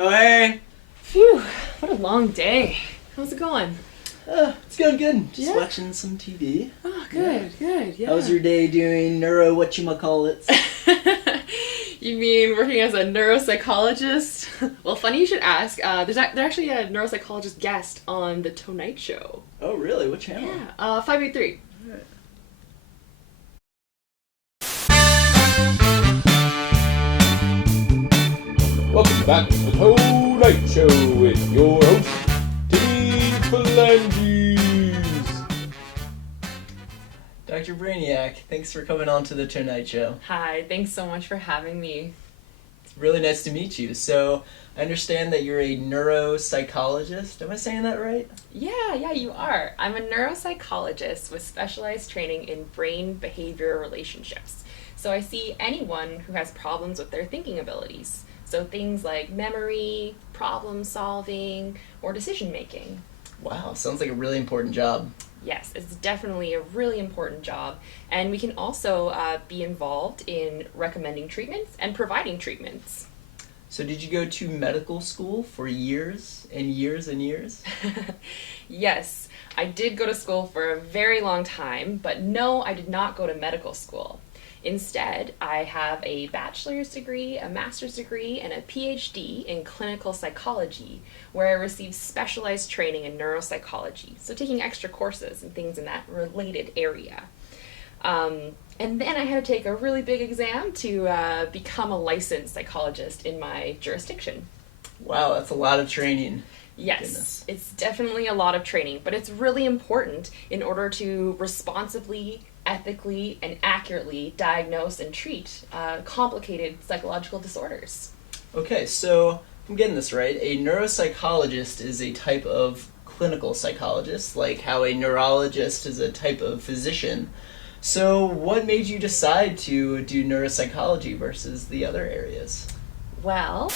Oh, hey. Phew, what a long day. How's it going? It's going good. Just Yeah? watching some TV. Oh, good, good, yeah. How was your day doing whatchamacallits? You mean working as a neuropsychologist? Well, funny you should ask. There's actually a neuropsychologist guest on The Tonight Show. Oh, really? What channel? Yeah, 583. Alright. Welcome back to the Tonight Show with your host, Timmy Phalanges. Dr. Brainiac, thanks for coming on to The Tonight Show. Hi, thanks so much for having me. It's really nice to meet you. So, I understand that you're a neuropsychologist. Am I saying that right? Yeah, you are. I'm a neuropsychologist with specialized training in brain-behavior relationships. So I see anyone who has problems with their thinking abilities. So things like memory, problem solving, or decision making. Wow, sounds like a really important job. Yes, it's definitely a really important job. And we can also be involved in recommending treatments and providing treatments. So did you go to medical school for years and years and years? Yes, I did go to school for a very long time, but no, I did not go to medical school. Instead, I have a bachelor's degree, a master's degree, and a PhD in clinical psychology, where I received specialized training in neuropsychology, so taking extra courses and things in that related area. And then I had to take a really big exam to become a licensed psychologist in my jurisdiction. Wow, that's a lot of training. Yes, Goodness. It's definitely a lot of training, but it's really important in order to responsibly, ethically, and accurately diagnose and treat complicated psychological disorders. Okay, so if I'm getting this right, a neuropsychologist is a type of clinical psychologist, like how a neurologist is a type of physician. So what made you decide to do neuropsychology versus the other areas? Well,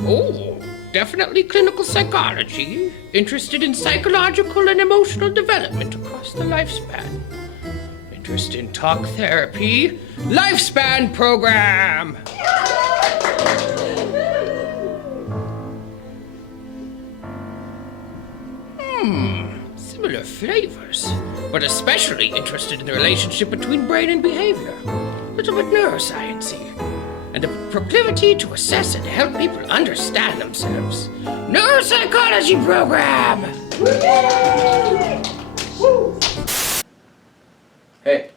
Oh, definitely clinical psychology. Interested in psychological and emotional development across the lifespan. Interest in talk therapy. Lifespan program! Similar flavors. But especially interested in the relationship between brain and behavior. A little bit neuroscience-y. And a proclivity to assess and help people understand themselves. Neuropsychology program! Hey,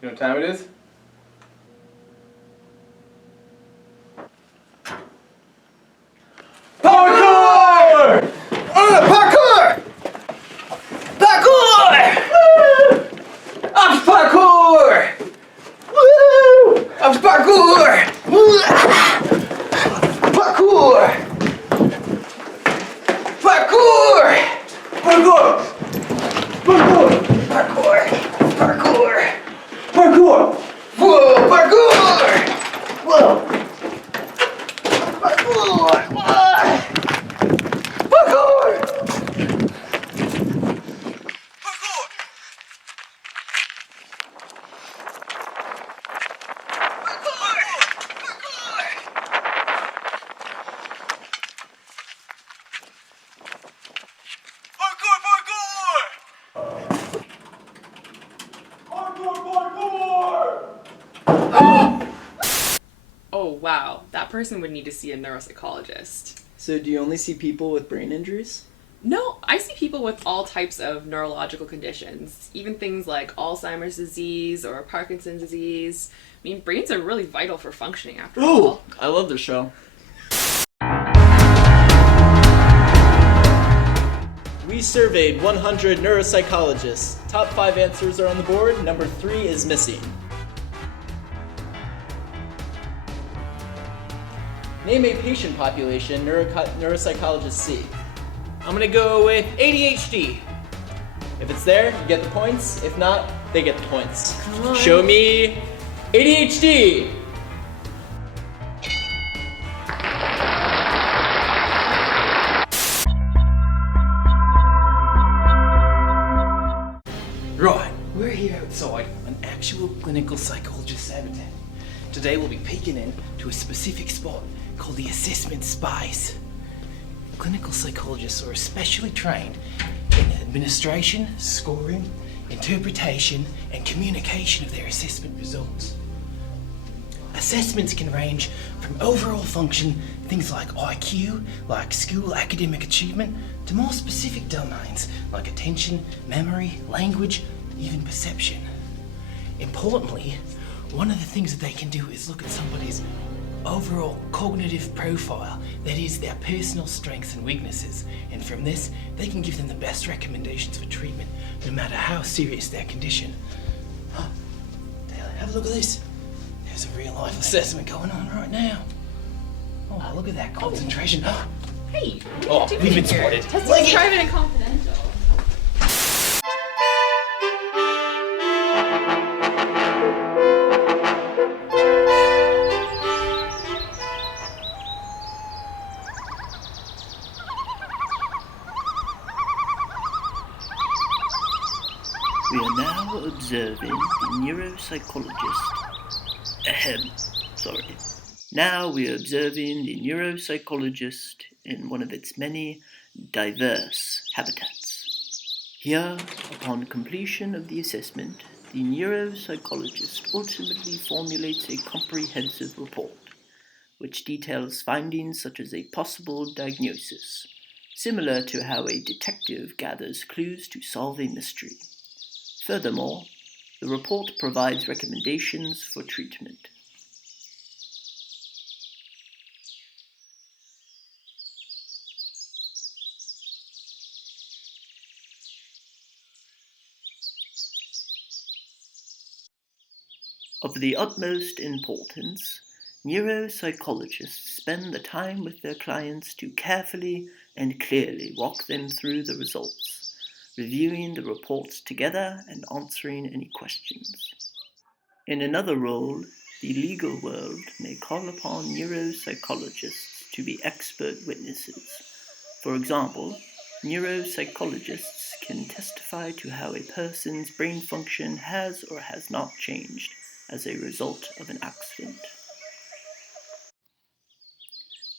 you know what time it is? Parkour! Parkour! Parkour! Up parkour! Woo! Up parkour! Parkour! Parkour! Parkour! Parkour! Parkour! Parkour! Parkour! Whoa! Parkour! Whoa! Parkour! Whoa! Parkour! oh wow, that person would need to see a neuropsychologist. So do you only see people with brain injuries? No, I see people with all types of neurological conditions, even things like Alzheimer's disease or Parkinson's disease. I mean, brains are really vital for functioning after all. I love the show. We surveyed 100 neuropsychologists. Top 5 answers are on the board. Number 3 is missing. Name a patient population neuropsychologists see. I'm gonna go with ADHD. If it's there, you get the points. If not, they get the points. Come on. Show me ADHD. Right, we're here outside an actual clinical psychologist's habitat. Today we'll be peeking in to a specific spot called the assessment space. Clinical psychologists are especially trained in administration, scoring, interpretation, and communication of their assessment results. Assessments can range from overall function, things like IQ, like school academic achievement, to more specific domains like attention, memory, language, even perception. Importantly, one of the things that they can do is look at somebody's overall cognitive profile, that is, their personal strengths and weaknesses, and from this, they can give them the best recommendations for treatment, no matter how serious their condition. Taylor, have a look at this. There's a real-life assessment going on right now. Oh, look at that concentration. Hey, Oh, we've been spotted. Testing's private and confidential. We are now observing the neuropsychologist. Now we are observing the neuropsychologist in one of its many diverse habitats. Here, upon completion of the assessment, the neuropsychologist ultimately formulates a comprehensive report, which details findings such as a possible diagnosis, similar to how a detective gathers clues to solve a mystery. Furthermore, the report provides recommendations for treatment. Of the utmost importance, neuropsychologists spend the time with their clients to carefully and clearly walk them through the results, reviewing the reports together and answering any questions. In another role, the legal world may call upon neuropsychologists to be expert witnesses. For example, neuropsychologists can testify to how a person's brain function has or has not changed as a result of an accident.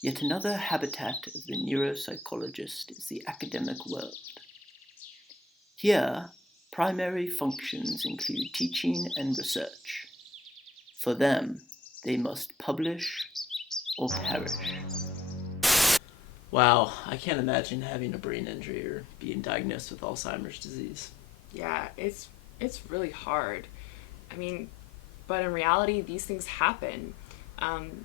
Yet another habitat of the neuropsychologist is the academic world. Here, primary functions include teaching and research. For them, they must publish or perish. Wow, I can't imagine having a brain injury or being diagnosed with Alzheimer's disease. Yeah, it's really hard. I mean, but in reality, these things happen. And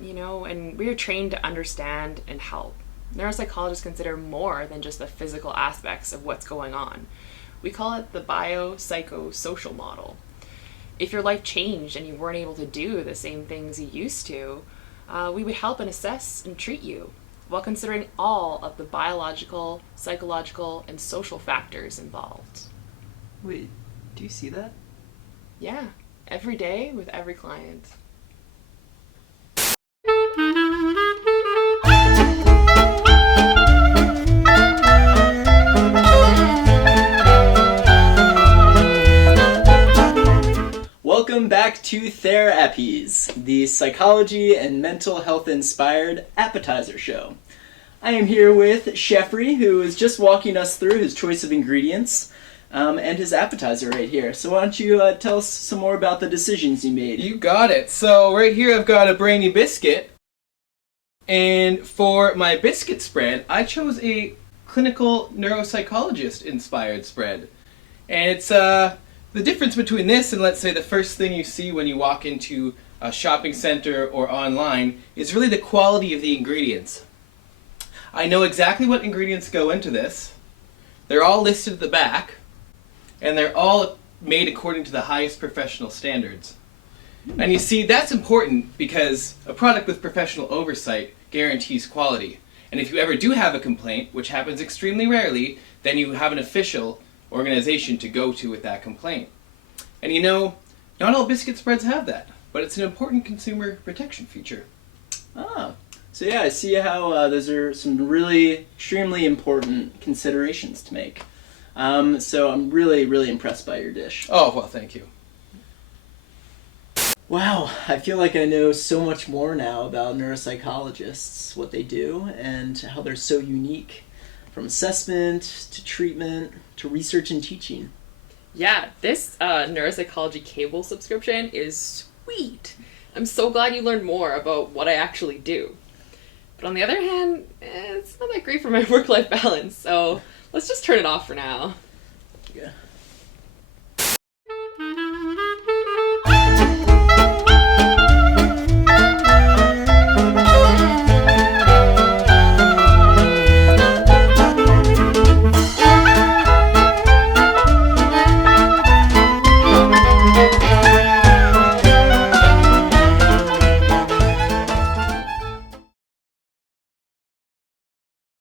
we're trained to understand and help. Neuropsychologists consider more than just the physical aspects of what's going on. We call it the biopsychosocial model. If your life changed and you weren't able to do the same things you used to, we would help and assess and treat you while considering all of the biological, psychological, and social factors involved. Wait, do you see that? Yeah, every day with every client. Welcome back to Therapies, the psychology and mental health inspired appetizer show. I am here with Sheffrey, who is just walking us through his choice of ingredients and his appetizer right here. So why don't you tell us some more about the decisions you made? You got it. So right here I've got a brainy biscuit. And for my biscuit spread, I chose a clinical neuropsychologist inspired spread. And it's the difference between this and, let's say, the first thing you see when you walk into a shopping center or online is really the quality of the ingredients. I know exactly what ingredients go into this. They're all listed at the back, and they're all made according to the highest professional standards. And you see, that's important because a product with professional oversight guarantees quality. And if you ever do have a complaint, which happens extremely rarely, then you have an official organization to go to with that complaint. And not all biscuit spreads have that, but it's an important consumer protection feature. Ah, so yeah, I see how those are some really extremely important considerations to make. So I'm really, really impressed by your dish. Oh, well, thank you. Wow, I feel like I know so much more now about neuropsychologists, what they do, and how they're so unique, from assessment to treatment to research and teaching. Yeah, this neuropsychology cable subscription is sweet. I'm so glad you learned more about what I actually do. But on the other hand, it's not that great for my work-life balance, so let's just turn it off for now. Yeah.